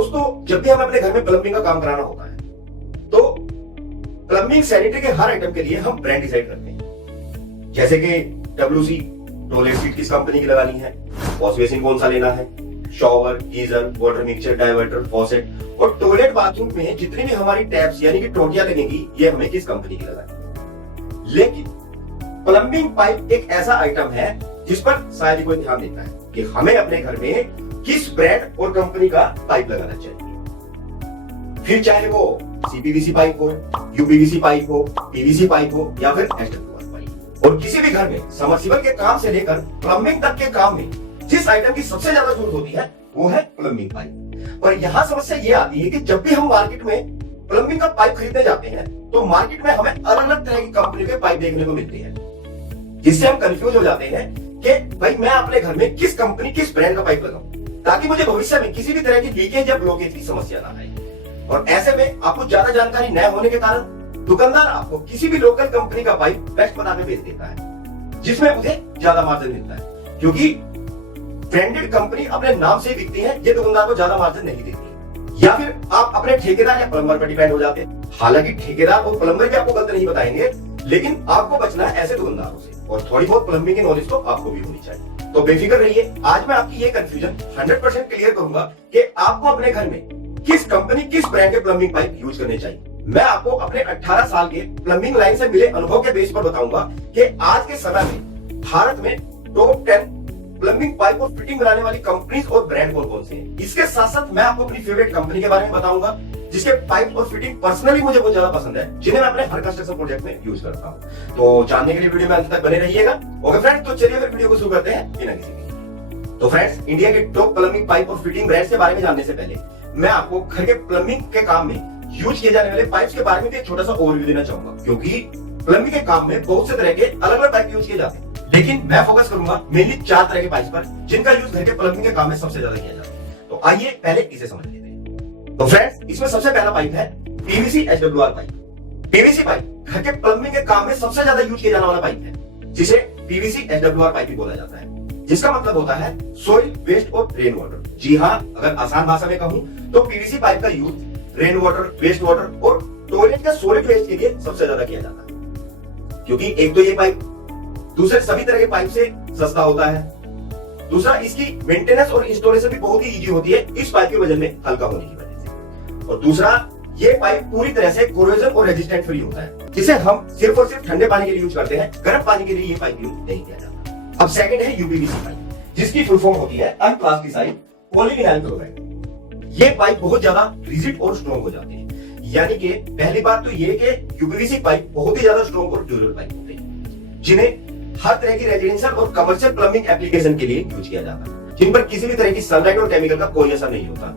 दोस्तों, जब भी हमें अपने घर में प्लम्बिंग का काम कराना होता है तो प्लम्बिंग सैनिटरी के हर आइटम के लिए हम ब्रांड डिसाइड करते हैं। जैसे कि WC टॉयलेट सीट किस कंपनी की लगानी है, वॉश बेसिन कौन सा लेना है, shower, geyser, water mixture, diverter, faucet और टॉयलेट बाथरूम में जितनी भी हमारी टैप्स यानी कि टोटियां लगेंगी ये हमें किस कंपनी की लगानी है। लेकिन प्लम्बिंग पाइप एक ऐसा आइटम है जिस पर शायद ही कोई ध्यान देता है कि हमें अपने घर में किस ब्रांड और कंपनी का पाइप लगाना चाहिए। फिर चाहे वो CPVC पाइप हो, UPVC पाइप हो, PVC पाइप हो या फिर SWR पाइप। और किसी भी घर में सबमर्सिबल के काम से लेकर प्लम्बिंग तक के काम में जिस आइटम की सबसे ज्यादा जरूरत होती है वो है प्लम्बिंग पाइप। और यहाँ समस्या ये आती है कि जब भी हम मार्केट में प्लम्बिंग का पाइप खरीदने जाते हैं तो मार्केट में हमें अलग अलग तरह की कंपनी के पाइप देखने को मिलते हैं, जिससे हम कंफ्यूज हो जाते हैं कि भाई मैं अपने घर में किस कंपनी किस ब्रांड का पाइप लगाऊं ताकि मुझे भविष्य में किसी भी तरह की लीकेज या ब्लॉकेज की समस्या ना आए। और ऐसे में आपको ज्यादा जानकारी न होने के कारण दुकानदार आपको किसी भी लोकल कंपनी का पाइप बेस्ट बना के बेच देता है, जिसमें मुझे ज्यादा मार्जिन मिलता है, क्योंकि ब्रांडेड कंपनी अपने नाम से बिकती है, ये दुकानदार को ज्यादा मार्जिन नहीं देती। या फिर आप अपने ठेकेदार या प्लम्बर पर डिपेंड हो जाते हैं। हालांकि ठेकेदार और प्लम्बर भी आपको गलत नहीं बताएंगे, लेकिन आपको बचना है ऐसे दुकानदारों से और थोड़ी बहुत प्लम्बिंग की नॉलेज तो आपको भी होनी चाहिए। तो बेफिक्र रहिए, आज मैं आपकी ये कंफ्यूजन 100% क्लियर करूंगा कि आपको अपने घर में किस कंपनी किस ब्रांड के प्लम्बिंग पाइप यूज करने चाहिए। मैं आपको अपने 18 साल के प्लम्बिंग लाइन से मिले अनुभव के बेस पर बताऊंगा कि आज के समय में भारत में टॉप 10 प्लम्बिंग पाइप और फिटिंग बनाने वाली कंपनीज और ब्रांड कौन कौन से हैं। इसके साथ साथ मैं आपको अपनी फेवरेट कंपनी के बारे में बताऊंगा जिसके पाइप और फिटिंग पर्सनली मुझे बहुत ज्यादा पसंद है, जिन्हें मैं अपने हर कंस्ट्रक्शन प्रोजेक्ट में यूज करता हूं। तो जानने के लिए वीडियो में अंत तक बने रहिएगा। ओके फ्रेंड्स, तो चलिए फिर वीडियो को शुरू करते हैं बिना किसी देरी। तो फ्रेंड्स, इंडिया के टॉप प्लम्बिंग पाइप और फिटिंग ब्रांड्स के बारे में जानने से पहले मैं आपको घर के प्लम्बिंग के काम में यूज किए जाने वाले पाइप्स के बारे में भी एक छोटा सा ओवरव्यू देना चाहूंगा, क्योंकि प्लम्बिंग के काम में बहुत से तरह के अलग अलग पाइप यूज किए जाते हैं, लेकिन मैं फोकस करूंगा मेनली 4 तरह के पाइप पर जिनका यूज घर के प्लम्बिंग के काम में सबसे ज्यादा किया जाता है। तो आइए पहले इसे समझ लेते हैं। तो फ्रेंड्स, इसमें सबसे पहला पाइप है PVC SWR pipe. PVC pipe घर के प्लम्बिंग के काम में सबसे ज्यादा यूज किया जाने वाला पाइप है, जिसे PVC SWR पाइप भी बोला जाता है, जिसका मतलब होता है सॉइल, वेस्ट और रेन वाटर। जी हाँ, अगर आसान भाषा में कहूं तो PVC पाइप का use rain water, waste water और टॉयलेट का सॉलिड वेस्ट के लिए सबसे ज्यादा किया जाता है, क्योंकि एक तो ये पाइप दूसरे सभी तरह के पाइप से सस्ता होता है, दूसरा इसकी मेंटेनेंस और इंस्टॉलेशन भी बहुत ही इजी होती है इस पाइप के वजन में हल्का होने की वजह से, और दूसरा ये पाइप पूरी तरह से कोरोजन और रेजिस्टेंट फ्री होता है, जिसे हम सिर्फ और सिर्फ ठंडे पानी के लिए यूज करते हैं, गर्म पानी के लिए ये पाइप यूज नहीं किया जाता। अब सेकंड है UPVC पाइप, जिसकी फुल फॉर्म होती है अनप्लास्टिसाइड पॉलीविनाइल क्लोराइड। ये पाइप बहुत ज्यादा रिजिड और स्ट्रॉन्ग हो जाते हैं, यानी कि पहली बात तो ये कि UPVC पाइप बहुत ही ज्यादा स्ट्रॉन्ग और ड्यूरेबल पाइप होते हैं, जिन्हें हर तरह की रेजिडेंशियल और कमर्शियल प्लम्बिंग एप्लीकेशन के लिए यूज किया जाता है, जिन पर किसी भी तरह की सनलाइट और केमिकल का कोई असर नहीं होता।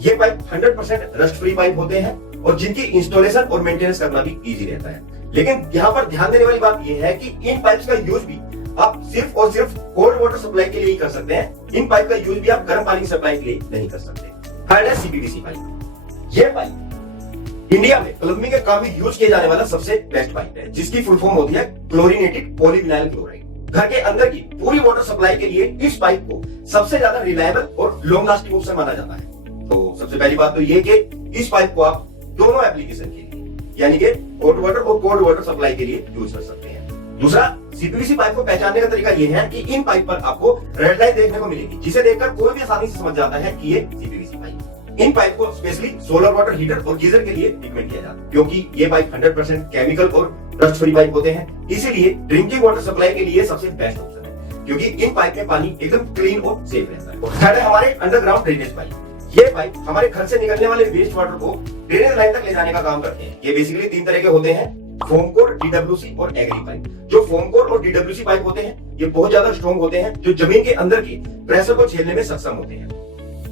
ये पाइप 100% रस्ट फ्री पाइप होते हैं और जिनकी इंस्टॉलेशन और मेंटेनेंस करना भी इजी रहता है। लेकिन यहाँ पर ध्यान देने वाली बात यह है कि इन पाइप्स का यूज भी आप सिर्फ और सिर्फ कोल्ड वाटर सप्लाई के लिए ही कर सकते हैं। इन पाइप का यूज भी आप गर्म पानी सप्लाई के लिए नहीं कर सकते। थर्ड है CPVC पाइप। यह पाइप इंडिया में प्लम्बिंग के काम में यूज किया जाने वाला सबसे बेस्ट पाइप है, जिसकी फुल फॉर्म होती है क्लोरीनेटेड पॉलीविनाइल क्लोराइड। घर के अंदर की पूरी वाटर सप्लाई के लिए इस पाइप को सबसे ज्यादा रिलायबल और लॉन्ग लास्टिंग ऑप्शन माना जाता है। तो सबसे पहली बात तो ये कि इस पाइप को आप दोनों एप्लीकेशन के लिए, यानी कि हॉट वाटर और कोल्ड वाटर सप्लाई के लिए यूज कर सकते हैं। दूसरा, CPVC पाइप को पहचानने का तरीका यह है कि इन पाइप पर आपको रेड लाइन देखने को मिलेगी, जिसे देखकर कोई भी आसानी से समझ जाता है कि ये CPVC पाइप। इन पाइप को स्पेशली सोलर वाटर हीटर और गीजर के लिए रिकमेंड किया जाता है, क्योंकि ये पाइप 100% केमिकल और रस्ट फ्री पाइप होते हैं। इसीलिए ड्रिंकिंग वाटर सप्लाई के लिए सबसे बेस्ट ऑप्शन है, क्योंकि इन पाइप में पानी एकदम क्लीन और सेफ रहता है। और थर्ड है हमारे अंडरग्राउंड ड्रेनेज पाइप। ये पाइप हमारे घर से निकलने वाले वेस्ट वाटर को ड्रेनेज लाइन तक ले जाने का काम करते हैं। ये बेसिकली 3 तरह के होते हैं, फोम कोर, DWC और एग्री पाइप। जो फोम कोर और DWC पाइप होते हैं ये बहुत ज्यादा स्ट्रॉन्ग होते हैं, जो जमीन के अंदर की प्रेशर को झेलने में सक्षम होते हैं।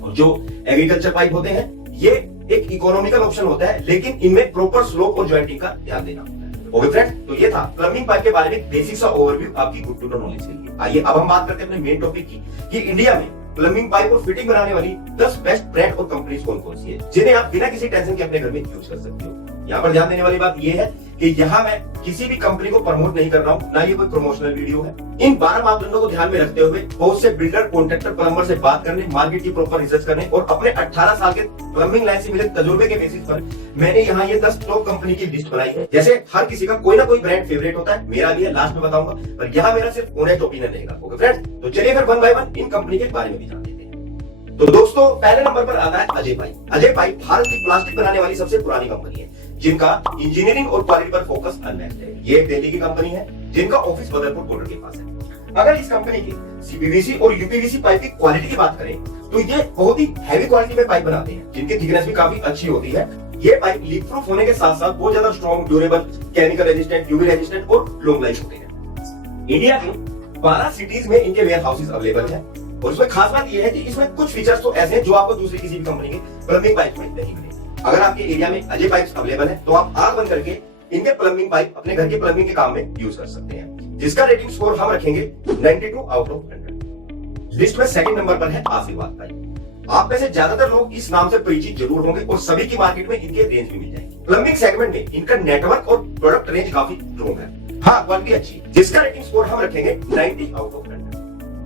और जो एग्रीकल्चर पाइप होते हैं ये एक इकोनॉमिकल ऑप्शन होता है, लेकिन इनमें प्रॉपर स्लोप और ज्वाइंटिंग का ध्यान देना होता है। ओके फ्रेंड्स, तो ये था प्लम्बिंग पाइप के बारे में बेसिक सा ओवरव्यू आपकी गुड टू नो नॉलेज के लिए। आइए अब हम बात करते हैं अपने मेन टॉपिक की कि इंडिया में प्लम्बिंग पाइप और फिटिंग बनाने वाली 10 बेस्ट ब्रांड और कंपनीज कौन कौन सी है, जिन्हें आप बिना किसी टेंशन के अपने घर में यूज कर सकते हो। यहाँ पर ध्यान देने वाली बात यह है कि यहाँ मैं किसी भी कंपनी को प्रमोट नहीं कर रहा हूँ, ना ये कोई प्रमोशनल वीडियो है। इन 12 मापदंडों को ध्यान में रखते हुए बहुत से बिल्डर, कॉन्ट्रैक्टर, प्लम्बर से बात करने, मार्केट की प्रॉपर रिसर्च करने और अपने 18 साल के प्लम्बिंग लाइन से मिले तजुर्बे के बेसिस पर मैंने यहाँ ये 10 टॉप कंपनी की लिस्ट बनाई है। जैसे हर किसी का कोई ना कोई ब्रांड फेवरेट होता है, मेरा भी है, लास्ट में बताऊंगा, पर यहाँ मेरा सिर्फ ऑनेस्ट ओपिनियन रहेगा। ओके फ्रेंड्स, तो चलिए फिर one by one in company के बारे में भी जान लेते हैं। तो दोस्तों, पहले नंबर पर आता है अजय पाइप। अजय पाइप भारत की प्लास्टिक बनाने वाली सबसे पुरानी कंपनी है, जिनका इंजीनियरिंग और क्वालिटी पर फोकस अनमैच्ड है। ये एक दिल्ली की कंपनी है, जिनका ऑफिस बदरपुर बॉर्डर के पास है। अगर इस कंपनी की सीपीवीसी और यूपीवीसी पाइप की क्वालिटी की बात करें तो ये बहुत ही हैवी क्वालिटी में पाइप बनाते हैं, जिनकी थिकनेस भी काफी अच्छी होती है। ये पाइप लीक प्रूफ होने के साथ साथ बहुत ज्यादा strong, durable, chemical resistant, UV resistant और लॉन्ग लाइफ होते हैं। इंडिया के 12 सिटीज में इनके वेयर हाउसेज अवेलेबल है और इसमें खास बात यह है कि इसमें कुछ फीचर्स तो ऐसे हैं जो आपको दूसरी किसी भी कंपनी के प्लम्बिंग पाइप में नहीं मिलेंगे। अगर आपके एरिया में अजय पाइप्स अवेलेबल है तो आप आंख बंद करके इनके प्लम्बिंग पाइप अपने घर के प्लम्बिंग के काम में यूज कर सकते हैं, जिसका रेटिंग स्कोर हम रखेंगे 92 आउट ऑफ 100। लिस्ट में सेकंड नंबर पर है आशीर्वाद पाइप। आप में से ज्यादातर लोग इस नाम से परिचित जरूर होंगे और सभी की मार्केट में इनके रेंज भी मिल जाएगी। प्लम्बिंग सेगमेंट में इनका नेटवर्क और प्रोडक्ट रेंज काफी स्ट्रॉन्ग है, हाँ क्वालिटी अच्छी, जिसका रेटिंग स्कोर हम रखेंगे 90 आउट ऑफ 100।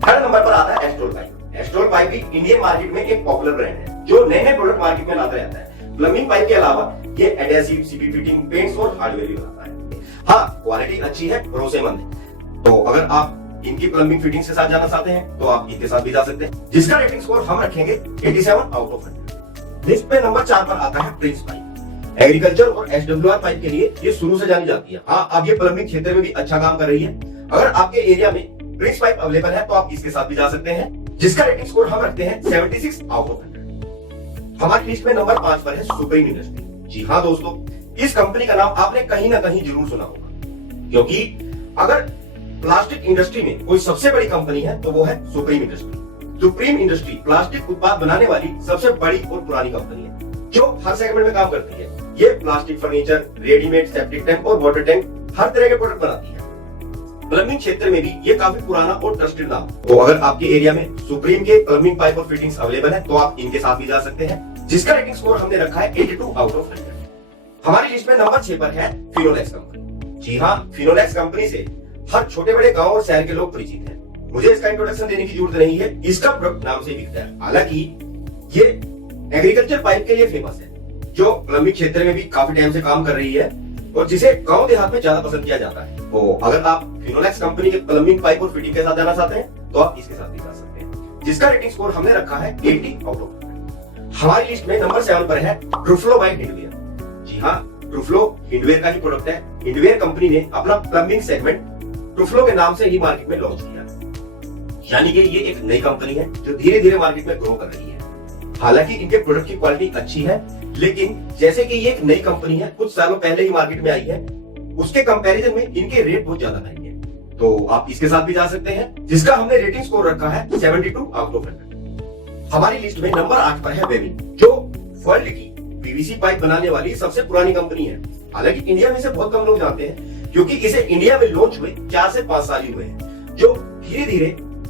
थर्ड नंबर पर आता है एस्ट्रोल पाइप। एस्ट्रोल पाइप भी इंडियन मार्केट में एक पॉपुलर ब्रांड है, जो नए नए प्रोडक्ट मार्केट में लाता रहता है। प्लम्बिंग पाइप के अलावा ये एडहेसिव, सीपी फिटिंग, पेंट्स और हार्डवेयर भी बनाता है। हाँ, क्वालिटी अच्छी है, भरोसेमंद है। तो अगर आप इनकी प्लम्बिंग फिटिंग के साथ जाना चाहते हैं तो आप इनके साथ भी जा सकते हैं, जिसका रेटिंग स्कोर हम रखेंगे 87 आउट ऑफ 100। लिस्ट पे नंबर 4 पर आता है प्रिंस पाइप। एग्रीकल्चर और एसडब्ल्यूआर पाइप के लिए ये शुरू से जानी जाती है। हाँ, अब ये प्लम्बिंग क्षेत्र में भी अच्छा काम कर रही है। अगर आपके एरिया में प्रिंस पाइप अवेलेबल है तो आप इसके साथ भी जा सकते हैं, जिसका रेटिंग स्कोर हम रखते हैं 76 आउट ऑफ 100। हमारी लिस्ट में नंबर 5 पर है सुप्रीम इंडस्ट्री। जी हाँ दोस्तों, इस कंपनी का नाम आपने कहीं ना कहीं जरूर सुना होगा, क्योंकि अगर प्लास्टिक इंडस्ट्री में कोई सबसे बड़ी कंपनी है तो वो है supreme industry. Supreme industry plastic उत्पाद बनाने वाली सबसे बड़ी और पुरानी कंपनी है, जो हर सेगमेंट में काम करती है। ये plastic furniture, readymade, septic tank और वाटर टैंक हर तरह के प्रोडक्ट बनाती है। प्लम्बिंग क्षेत्र में भी ये काफी पुराना और ट्रस्टेड नाम। तो अगर आपके एरिया में सुप्रीम के प्लम्बिंग पाइप और फिटिंग्स अवेलेबल है तो आप इनके साथ भी जा सकते हैं, जिसका रेटिंग स्कोर हमने रखा है 82 आउट ऑफ 100। हमारी लिस्ट में नंबर 6 पर है फिनोलेक्स कंपनी। जी हाँ, फिनोलेक्स कंपनी से हर छोटे बड़े गांव और शहर के लोग परिचित हैं। मुझे इसका इंट्रोडक्शन देने की जरूरत नहीं है, इसका प्रोडक्ट नाम से बिकता है। हालांकि ये एग्रीकल्चर पाइप के लिए फेमस है, जो प्लम्बिंग क्षेत्र में भी काफी टाइम से काम कर रही है और जिसे गांव देहात में ज्यादा पसंद किया जाता है। तो अगर आप फिनोलेक्स कंपनी के प्लम्बिंग पाइप और फिटिंग के साथ जाना चाहते हैं तो आप इसके साथ भी जा सकते हैं, जिसका रेटिंग स्कोर हमने रखा है 80 आउट ऑफ 100। हमारी लिस्ट में नंबर 7 पर है ट्रूफ्लो बाय हिंडवेयर। जी हाँ, ट्रूफ्लो हिंडवेयर का ही प्रोडक्ट है। हिंडवेयर कंपनी ने अपना प्लम्बिंग सेगमेंट ट्रूफ्लो के नाम से ही मार्केट में लॉन्च किया, यानी कि ये एक नई कंपनी है जो धीरे धीरे मार्केट में ग्रो कर रही है। हालांकि इनके प्रोडक्ट की क्वालिटी अच्छी है, लेकिन जैसे कि ये एक नई कंपनी है, कुछ सालों पहले ही मार्केट में आई है, उसके कंपैरिजन में इनके रेट बहुत ज्यादा महंगे हैं। तो आप इसके साथ भी जा सकते हैं, जिसका हमने रेटिंग स्कोर रखा है 72 आउट ऑफ 100। हमारी लिस्ट में नंबर 8 पर है वेबिन, जो वर्ल्ड की पीवीसी पाइप बनाने वाली सबसे पुरानी कंपनी है। हालांकि इंडिया में से बहुत कम लोग जानते हैं, क्योंकि इसे इंडिया में लॉन्च हुए 4 से 5 साल ही हुए हैं, जो धीरे धीरे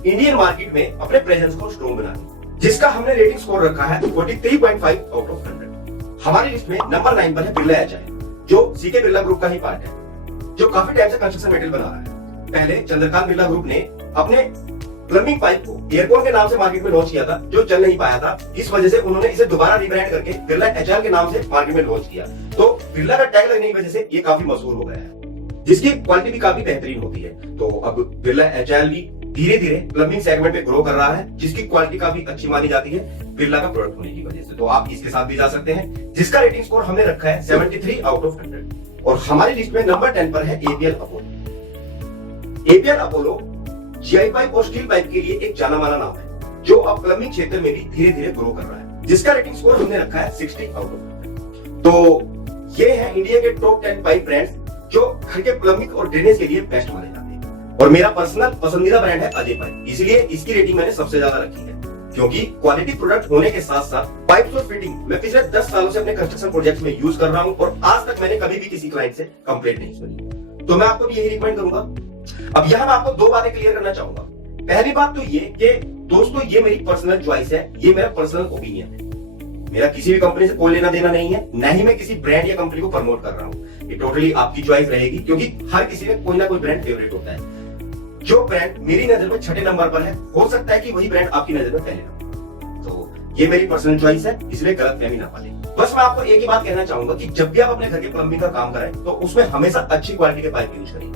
इंडियन मार्केट में अपने प्रेजेंस को स्ट्रॉन्ग बना रही है, जिसका हमने रेटिंग स्कोर रखा है 43.5 आउट ऑफ 100। हमारी लिस्ट में नंबर 9 पर है बिरला एचआई, जो सीके बिरला ग्रुप का ही पार्ट है, जो काफी टाइम से कंस्ट्रक्शन मटेरियल बना रहा है। पहले चंद्रकांत बिरला ग्रुप ने अपने प्लम्बिंग पाइप को एयरकॉन के नाम से मार्केट में लॉन्च किया था, जो चल नहीं पाया था। इस वजह से उन्होंने इसे दोबारा रिब्रांड करके बिरला एचआर के नाम से मार्केट में लॉन्च किया। तो बिरला का टैग लगने की वजह से ये काफी मशहूर हो गया है, जिसकी क्वालिटी भी काफी बेहतरीन होती है। तो अब बिरला एचआर भी धीरे धीरे प्लम्बिंग सेगमेंट में ग्रो कर रहा है, जिसकी क्वालिटी काफी अच्छी मानी जाती है बिरला का प्रोडक्ट होने की वजह से। तो आप इसके साथ भी जा सकते हैं, जिसका रेटिंग स्कोर हमने रखा है 73 आउट ऑफ 100। और हमारी लिस्ट में नंबर 10 पर है APL Apollo. APL Apollo GI pipe और स्टील पाइप के लिए एक जाना माना नाम है, जो अब प्लम्बिंग क्षेत्र में भी धीरे धीरे ग्रो कर रहा है, जिसका रेटिंग स्कोर हमने रखा है 60 आउट ऑफ 100। तो ये है इंडिया के टॉप 10 पाइप ब्रांड्स, जो घर के प्लम्बिंग और ड्रेनेज के लिए बेस्ट माने जाते हैं। और मेरा पर्सनल पसंदीदा ब्रांड है अजय पाइप, इसलिए इसकी रेटिंग मैंने सबसे ज्यादा रखी है, क्योंकि क्वालिटी प्रोडक्ट होने के साथ साथ पाइप्स और फिटिंग मैं पिछले 10 सालों से अपने कंस्ट्रक्शन प्रोजेक्ट्स में यूज कर रहा हूं और आज तक मैंने कभी भी किसी क्लाइंट से कंप्लेंट नहीं सुनी। तो मैं आपको भी यही रिकमेंड करूंगा। अब यहाँ मैं आपको 2 बातें क्लियर करना चाहूंगा। पहली बात तो ये कि दोस्तों, ये मेरी पर्सनल चॉइस है, ये मेरा पर्सनल ओपिनियन है। मेरा किसी भी कंपनी से कोई लेना देना नहीं है, न ही मैं किसी ब्रांड या कंपनी को प्रमोट कर रहा हूँ। ये टोटली आपकी चॉइस रहेगी, क्योंकि हर किसी में कोई ना कोई ब्रांड फेवरेट होता है। जो ब्रांड मेरी नजर में छठे नंबर पर है, हो सकता है कि वही ब्रांड आपकी नजर में पहले नंबर। तो ये मेरी पर्सनल चॉइस है, इसलिए गलतफहमी ना पालें। बस मैं आपको एक ही बात कहना चाहूंगा कि जब भी आप अपने घर के प्लम्बिंग का काम कराएं तो उसमें हमेशा अच्छी क्वालिटी के पाइप यूज करें।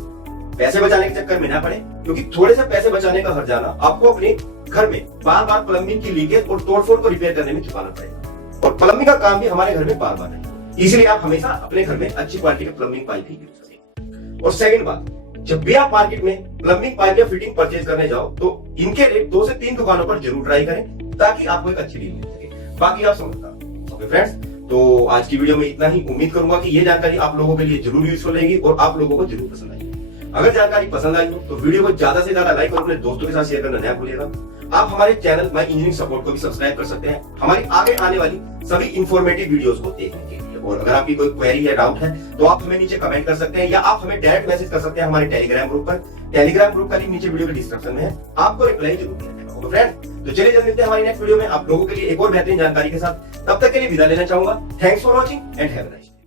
पैसे बचाने के चक्कर में ना पड़े, क्योंकि थोड़े से पैसे बचाने का हर्जाना आपको अपने घर में बार बार प्लम्बिंग की लीकेज और तोड़फोड़ को रिपेयर करने में चुकाना पड़ेगा। और प्लम्बिंग का काम भी हमारे घर में बार बार नहीं, इसलिए आप हमेशा अपने घर में अच्छी क्वालिटी के प्लम्बिंग पाइप ही यूज करें। और सेकंड बात, जब भी आप मार्केट में प्लम्बिंग पाइप या फिटिंग परचेज करने जाओ तो इनके रेट 2 से 3 दुकानों पर जरूर ट्राई करें, ताकि आपको एक अच्छी डील मिल सके। बाकी आप समझदार। ओके फ्रेंड्स, तो आज की वीडियो में इतना ही। उम्मीद करूंगा कि ये जानकारी आप लोगों के लिए जरूर यूजफुल रहेगी और आप लोगों को जरूर पसंद आएगी। अगर जानकारी पसंद आई हो तो वीडियो को ज्यादा से ज्यादा लाइक और अपने दोस्तों के साथ शेयर करना ना भूलिएगा। आप हमारे चैनल माय इंजीनियरिंग सपोर्ट को भी सब्सक्राइब कर सकते हैं हमारी आगे आने वाली सभी इंफॉर्मेटिव वीडियोस को देखने के लिए। और अगर आपकी कोई क्वेरी या डाउट है तो आप हमें नीचे कमेंट कर सकते हैं, या आप हमें डायरेक्ट मैसेज कर सकते हैं हमारे टेलीग्राम ग्रुप पर। टेलीग्राम ग्रुप का लिंक नीचे वीडियो के डिस्क्रिप्शन में है, आपको रिप्लाई जरूर किया जाएगा। फ्रेंड, तो चलिए जल्द मिलते हैं हमारी नेक्स्ट वीडियो में आप लोगों के लिए एक और बेहतरीन जानकारी के साथ। तब तक के लिए विदा लेना चाहूंगा। Thanks for watching and have a nice day.